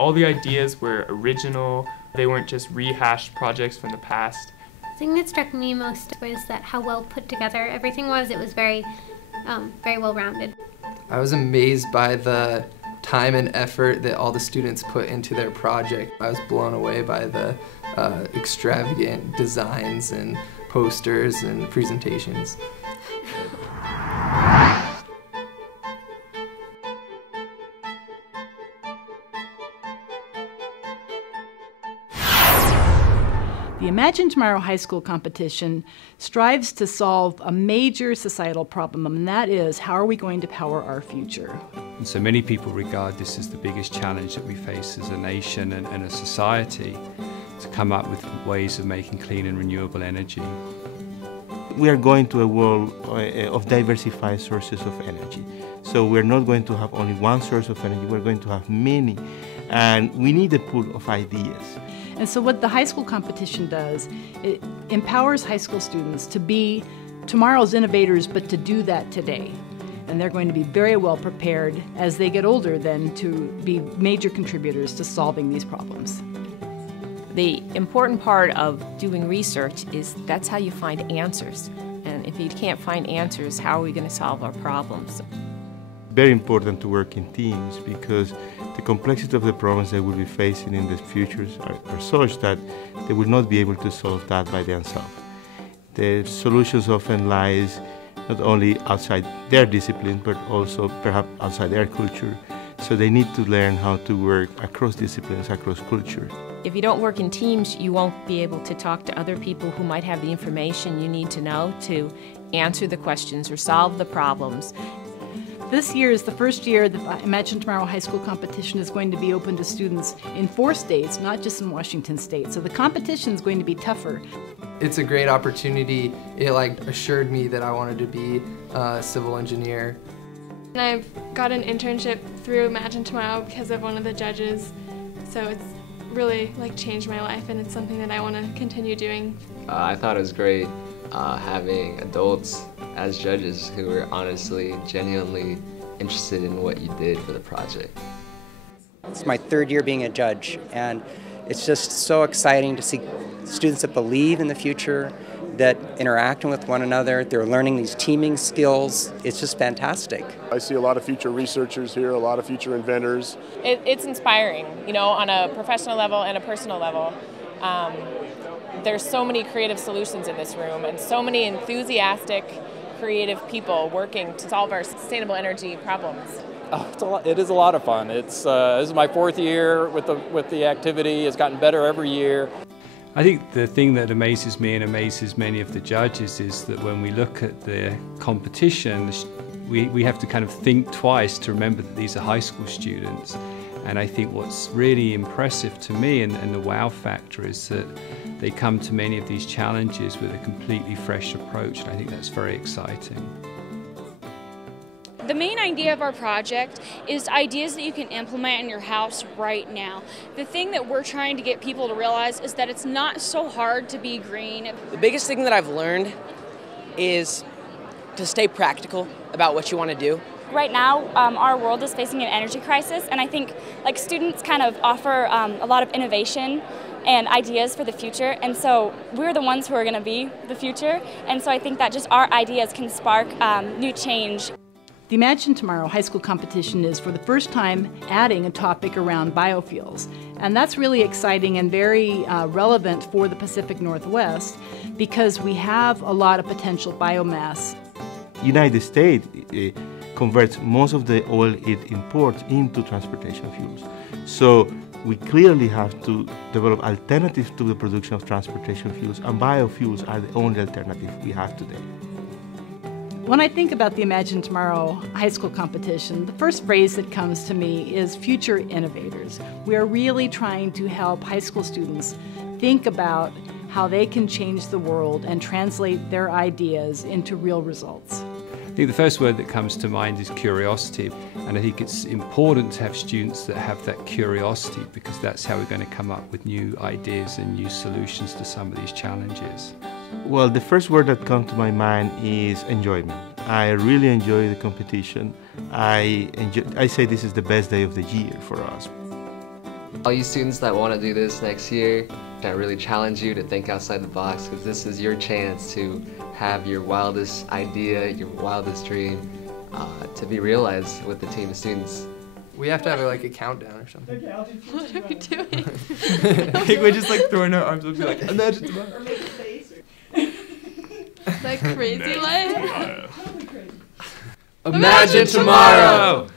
All the ideas were original. They weren't just rehashed projects from the past. The thing that struck me most was that how well put together everything was. It was very well-rounded. I was amazed by the time and effort that all the students put into their project. I was blown away by the extravagant designs and posters and presentations. The Imagine Tomorrow High School competition strives to solve a major societal problem, and that is, how are we going to power our future? And so many people regard this as the biggest challenge that we face as a nation and a society, to come up with ways of making clean and renewable energy. We are going to a world of diversified sources of energy. So we're not going to have only one source of energy, we're going to have many. And we need a pool of ideas. And so what the high school competition does, it empowers high school students to be tomorrow's innovators, but to do that today. And they're going to be very well prepared as they get older then to be major contributors to solving these problems. The important part of doing research is that's how you find answers. And if you can't find answers, how are we going to solve our problems? Very important to work in teams because the complexity of the problems they will be facing in the future are such that they will not be able to solve that by themselves. The solutions often lies not only outside their discipline but also perhaps outside their culture. So they need to learn how to work across disciplines, across culture. If you don't work in teams, you won't be able to talk to other people who might have the information you need to know to answer the questions or solve the problems. This year is the first year the Imagine Tomorrow High School competition is going to be open to students in 4 states, not just in Washington State. So the competition is going to be tougher. It's a great opportunity. It assured me that I wanted to be a civil engineer. And I've got an internship through Imagine Tomorrow because of one of the judges. So it's really changed my life, and it's something that I want to continue doing. I thought it was great having adults as judges who were honestly, genuinely interested in what you did for the project. It's my 3rd year being a judge, and it's just so exciting to see students that believe in the future, that interacting with one another, they're learning these teaming skills. It's just fantastic. I see a lot of future researchers here, a lot of future inventors. It's inspiring, on a professional level and a personal level. There's so many creative solutions in this room and so many enthusiastic, creative people working to solve our sustainable energy problems. It is a lot of fun. This is my 4th year with the activity. It's gotten better every year. I think the thing that amazes me and amazes many of the judges is that when we look at the competition, we have to kind of think twice to remember that these are high school students. And I think what's really impressive to me and the wow factor is that they come to many of these challenges with a completely fresh approach, and I think that's very exciting. The main idea of our project is ideas that you can implement in your house right now. The thing that we're trying to get people to realize is that it's not so hard to be green. The biggest thing that I've learned is to stay practical about what you want to do. Right now, our world is facing an energy crisis, and I think students kind of offer a lot of innovation and ideas for the future, and so we're the ones who are going to be the future, and so I think that just our ideas can spark new change. The Imagine Tomorrow High School competition is for the first time adding a topic around biofuels, and that's really exciting and very relevant for the Pacific Northwest because we have a lot of potential biomass. United States converts most of the oil it imports into transportation fuels. So we clearly have to develop alternatives to the production of transportation fuels, and biofuels are the only alternative we have today. When I think about the Imagine Tomorrow High School competition, the first phrase that comes to me is future innovators. We are really trying to help high school students think about how they can change the world and translate their ideas into real results. I think the first word that comes to mind is curiosity, and I think it's important to have students that have that curiosity because that's how we're going to come up with new ideas and new solutions to some of these challenges. Well, the first word that comes to my mind is enjoyment. I really enjoy the competition. I say this is the best day of the year for us. All you students that want to do this next year, I really challenge you to think outside the box, because this is your chance to have your wildest idea, your wildest dream to be realized with the team of students. We have to have like a countdown or something. What are we doing? Like, we're just like throwing our arms up and be like, imagine tomorrow. Or make a face. Like crazy life. Imagine tomorrow!